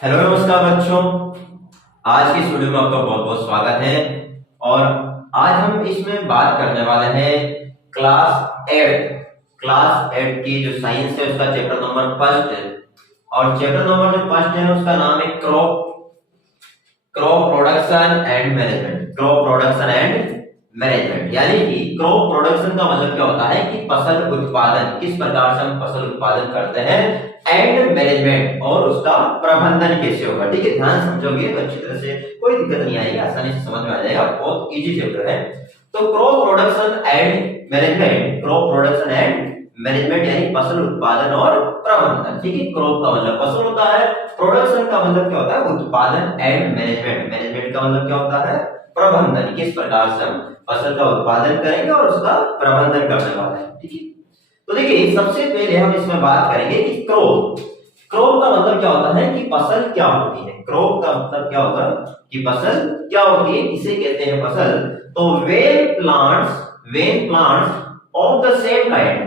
Hello नमस्कार बच्चों। आज की इस वीडियो में आपका बहुत बहुत स्वागत है। और आज हम इसमें बात करने वाले हैं क्लास 8 की जो साइंस है उसका चैप्टर नंबर फर्स्ट है। और चैप्टर नंबर जो फर्स्ट है उसका नाम है क्रॉप प्रोडक्शन एंड मैनेजमेंट। यानी कि क्रॉप प्रोडक्शन का मतलब क्या होता है कि फसल उत्पादन, किस प्रकार से हम फसल उत्पादन करते हैं, एंड मैनेजमेंट और उसका प्रबंधन कैसे होगा। ठीक है, ध्यान समझोगे तो अच्छी तरह से कोई दिक्कत नहीं आएगी, आसानी से समझ में आ जाएगा, बहुत इजी चैप्टर है। तो क्रॉप प्रोडक्शन एंड मैनेजमेंट यानी फसल उत्पादन और प्रबंधन। ठीक है, क्रॉप का मतलब फसल होता है, प्रोडक्शन का मतलब क्या होता है उत्पादन, एंड मैनेजमेंट का मतलब क्या होता है प्रबंधन, किस प्रकार से हम फसल का उत्पादन करेंगे और उसका प्रबंधन करने वाले हैं। ठीक है, तो देखिए सबसे पहले हम इसमें बात करेंगे कि क्रॉप का मतलब क्या होता है कि फसल क्या होती है। क्रॉप का मतलब क्या होता है कि फसल क्या होती है, किसे कहते हैं फसल। तो when plants of the same kind,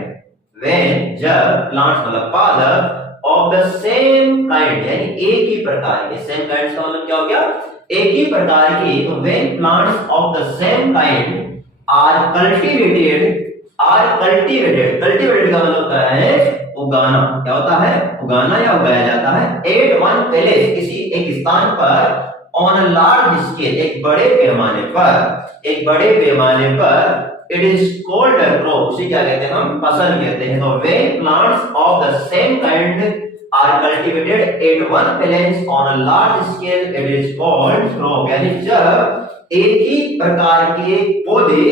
जब प्लांट्स मतलब पादप ऑफ द सेम काइंड यानी एक ही प्रकार के, सेम काइंड का मतलब क्या हो गया एक ही प्रकार के। तो when plants of the same kind are cultivated का मतलब होता है उगाना। क्या होता है उगाना या उगाया जाता है। एट वन प्लेस किसी एक स्थान पर, ऑन अ लार्ज स्केल एक बड़े पैमाने पर, it is called a crop, उसे क्या कहते हैं हम फसल कहते हैं। तो when plants of the same kind are cultivated at one place on a large scale, it is called crop. यानी जब एक ही प्रकार के पौधे,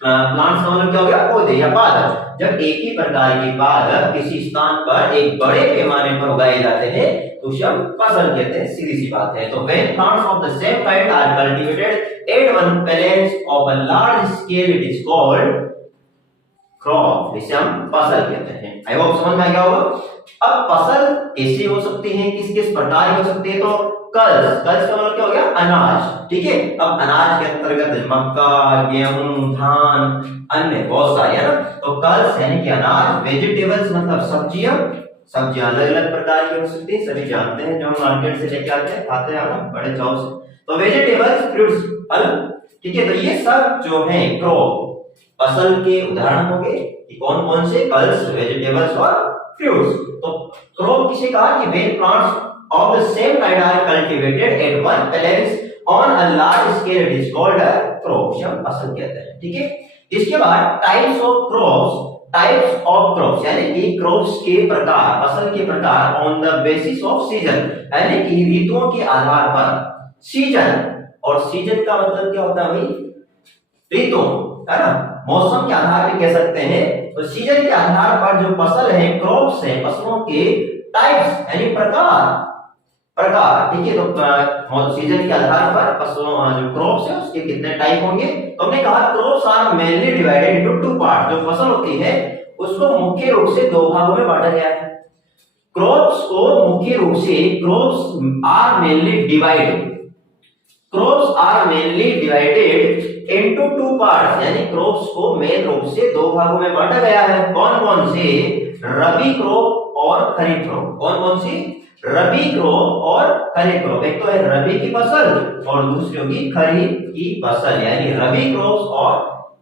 प्लांट्स का मतलब क्या हो गया पौधे या पादप, जब एक ही प्रकार के पादप किसी स्थान पर एक बड़े पैमाने पर उगाए जाते हैं तो उसे हम फसल कहते हैं, सीधी सी बात है। तो when plants of the same kind are cultivated at one place of a large scale, it is called crop, जिसे हम फसल कहते हैं। आई होप समझ में आ गया होगा। अब फसल कैसे हो सकती है, किस किस प्रकार की हो सकती है। तो कल्स का मतलब क्या हो गया अनाज। ठीक है, अब अनाज के अंतर्गत मक्का, गेहूं, धान, अन्य बहुत सारे है ना। तो कल्स यानी कि अनाज। वेजिटेबल्स मतलब सब्जियां अलग अलग प्रकार की हो सकती है, सभी जानते हैं, जो हम मार्केट से लेके आते हैं खाते हैं ना बड़े चाव से। तो वेजिटेबल्स फ्रूट्स फल। ठीक है, तो ये सब जो है क्रॉप फसल के उदाहरण हो गए कि कौन कौन से पल्स, वेजिटेबल्स और फ्रूट्स। तो क्रॉप किसे कहा कि when plants of the same kind are cultivated at one place on a large scale, it is called a crop, हम फसल कहते हैं। ठीक है, इसके बाद टाइप्स ऑफ क्रॉप्स यानी कि क्रॉप्स के प्रकार, फसल के प्रकार, on the basis off season यानी कि ऋतुओं के आधार पर। सीजन, और सीजन का मतलब क्या होता है भाई ऋतु, है ना, मौसम के आधार पे कह सकते हैं। तो सीजन के आधार पर जो फसल है, क्रॉप्स है, फसलों के टाइप्स यानी प्रकार। ठीक है, तो सीजन के आधार पर फसलों जो क्रॉप्स है उसके कितने टाइप होंगे। तो हमने कहा crops are mainly divided into two part. जो फसल होती है उसको मुख्य रूप से दो भागों में बांटा गया है। क्रॉप्स को मुख्य रूप से crops are mainly divided into two parts, यानी क्रॉप्स को मेन रूप से दो भागों में बांटा गया है। कौन कौन से, रबी क्रॉप और खरीफ क्रॉप। कौन कौन सी, रबी क्रॉप और खरीफ क्रॉप। एक तो है रबी की फसल और दूसरी होगी खरीफ की फसल, यानी रबी क्रॉप्स और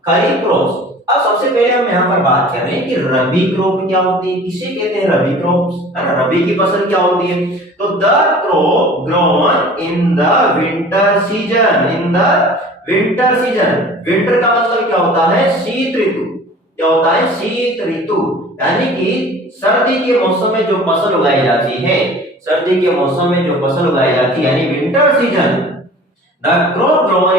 खरीफ क्रॉप्स। अब सबसे पहले हम यहाँ पर बात कर रहे हैं कि रबी क्रॉप क्या होती है, किसे कहते हैं रबी क्रॉप्स, है ना, रबी की फसल क्या होती है। तो the crop grown in the winter season, winter का मतलब क्या होता है शीत ऋतु। क्या होता है शीत ऋतु, यानी कि सर्दी के मौसम में जो फसल उगाई जाती है, यानी winter season. The crop grown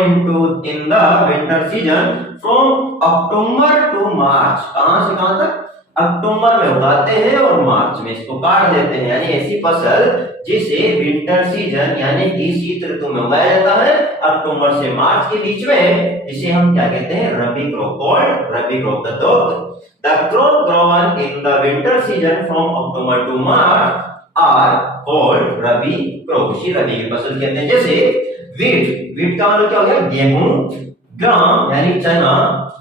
in the winter season from October to March. कहां से कहां तक, अक्टूबर में उगाते हैं और मार्च में इसको काट देते हैं। यानी ऐसी फसल जिसे विंटर सीजन यानी कि शीत ऋतु में उगाया जाता है अक्टूबर से मार्च के बीच में, जिसे हम क्या कहते हैं rabi crop. The crop grown in the winter season from October to March are called rabi crop, rabi की फसल कहते हैं। जैसे वीट का मतलब क्या हो गया गेहूं, ग्राम यानी चना,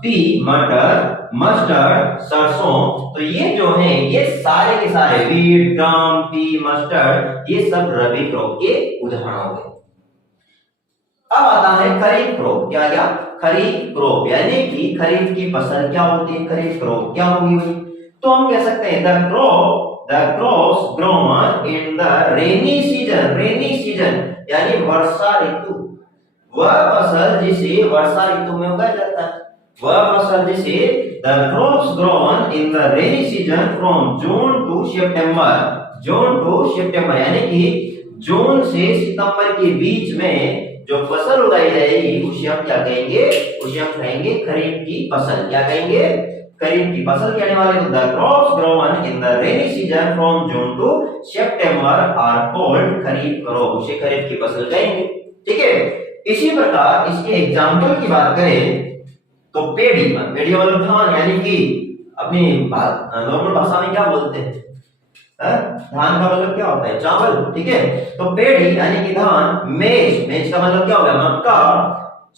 पी मटर, मस्टर्ड सरसों, तो ये जो है ये सारे के सारे वीट, ग्राम, पी, मस्टर्ड ये सब रबी क्रॉप के उदाहरण हो गए। अब आता है खरीफ क्रॉप। क्या क्या? खरीफ क्रॉप, यानी कि खरीफ की फसल क्या होती है, खरीफ क्रॉप क्या होगी भाई? तो हम कह सकते हैं the crops grown in the rainy season यानी वर्षा ऋतु, वह फसल जिसे वर्षा ऋतु में उगाया जाता है, वह फसल जिसे the crops grown in the rainy season from June to September, यानी कि जून से सितंबर के बीच में जो फसल उगाई जाएगी उसे हम क्या कहेंगे? उसे हम कहेंगे खरीफ की फसल। क्या कहेंगे? खरीफ की फसल कहने वाले को the crops grown in the rainy season from June to September are called kharif crop, उसे खरीफ की फसल कहेंगे। ठीक है, इसी प्रकार इसके एग्जाम्पल की बात करें तो पेड़ी मतलब धान, यानी कि अपनी नॉर्मल भाषा में क्या बोलते हैं? धान का मतलब क्या होता है? चावल। ठीक है, तो पेड़ी यानी कि धान, मेज का मतलब क्या होगा? मक्का,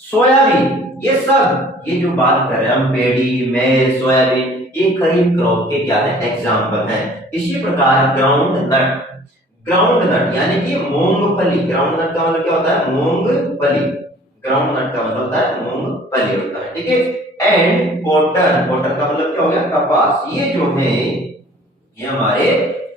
सोयाबीन, ये सब ये जो बात कर रहे हैं हम पेड़ी, मेज, सोयाबीन, ये खरीफ क्रॉप के क्या है? एग्जाम्पल है। इसी प्रकार ग्राउंड नट यानी कि मूंगफली, ग्राउंड नट का मतलब क्या होता है? मूंगफली, ग्राउंड नट का मतलब होता है मूंगफली होता है। ठीक है, एंड कॉटन का मतलब क्या हो गया? कपास। ये जो है ये हमारे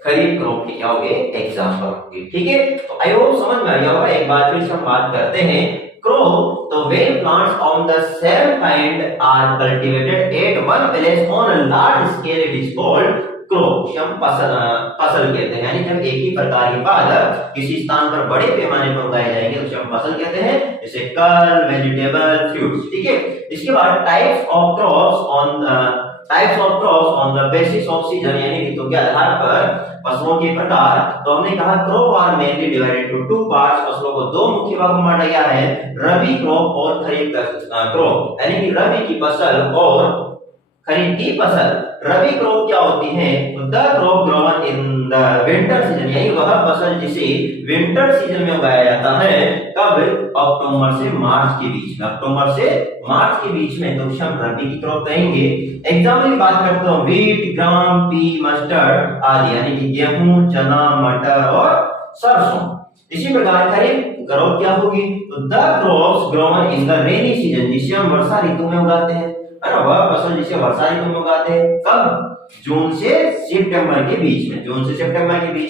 खरीफ क्रॉप के क्या हो गए? एग्जाम्पल हो गए। ठीक है, तो आई होप समझ में आ गया होगा। एक बार फिर हम बात करते हैं क्रॉप, तो when plants on the same kind are cultivated at one place on a large scale it is called crop, हम फसल कहते हैं, यानी जब एक ही प्रकार के पादप किसी स्थान पर बड़े पैमाने पर उगाए जाएंगे तो उसे हम फसल कहते हैं, जैसे कल, वेजिटेबल, फ्रूट्स। ठीक है, इसके बाद types of crops on the basis off season, यानी ऋतु के आधार पर फसलों के प्रकार। तो हमने कहा crop are mainly divided to two parts, फसलों को दो मुख्य भागों में बांटा गया है, रबी क्रॉप और खरीफ क्रॉप, यानी कि रबी की फसल और खरीफ की फसल। रबी क्रॉप क्या होती है? The crop grown in the winter season, यानी वह फसल जिसे विंटर सीजन में उगाया जाता है। कब? अक्टूबर से मार्च के बीच में, तो उसे हम रबी की क्रॉप कहेंगे। एग्जाम्पल की बात करते हैं, वीट, ग्राम, पी, मस्टर्ड आदि, यानी कि गेहूं, चना, मटर और सरसों। इसी प्रकार खरीफ क्रॉप क्या होगी? तो the crops grown in the rainy season, जिसे हम वर्षा ऋतु में उगाते हैं, है ना, वह फसल जिसे वर्षा ऋतु में उगाते हैं। कब? जून से सितंबर के बीच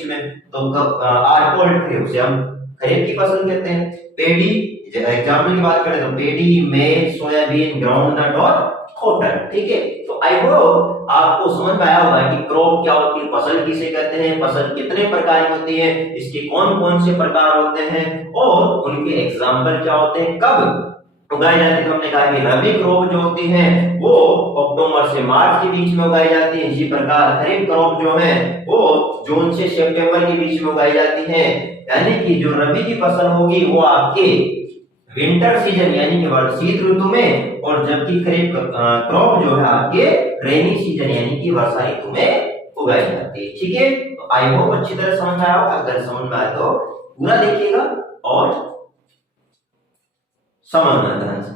में, तो कब आर कॉल्ड खरीफ, उसे हम खरीफ की फसल कहते हैं। पेडी, एग्जाम्पल की बात करें तो पेडी, मेज, सोयाबीन, ग्राउंडनट और कॉटन। ठीक है, तो आई होप आपको समझ में आया होगा कि क्रॉप क्या होती है, फसल किसे कहते हैं, फसल कितने प्रकार की होती है, इसके कौन कौन से प्रकार होते हैं और उनके एग्जाम्पल क्या होते हैं, कब उगाई जाती है। तो हमने कहा कि रबी क्रॉप जो होती है वो अक्टूबर से मार्च के बीच में उगाई जाती है। इसी प्रकार खरीफ क्रॉप जो है वो जून से सितंबर के बीच में उगाई जाती है, यानी कि जो रबी की फसल होगी वो आपके विंटर सीजन यानी कि शीत ऋतु में, और जबकि खरीफ क्रॉप जो है आपके रेनी सीजन यानी कि वर्षा ऋतु में उगाई जाती है। ठीक है, तो आई होप अच्छी तरह समझ आया होगा। अगर समझ में आए तो पूरा देखिएगा और समझना ध्यान से।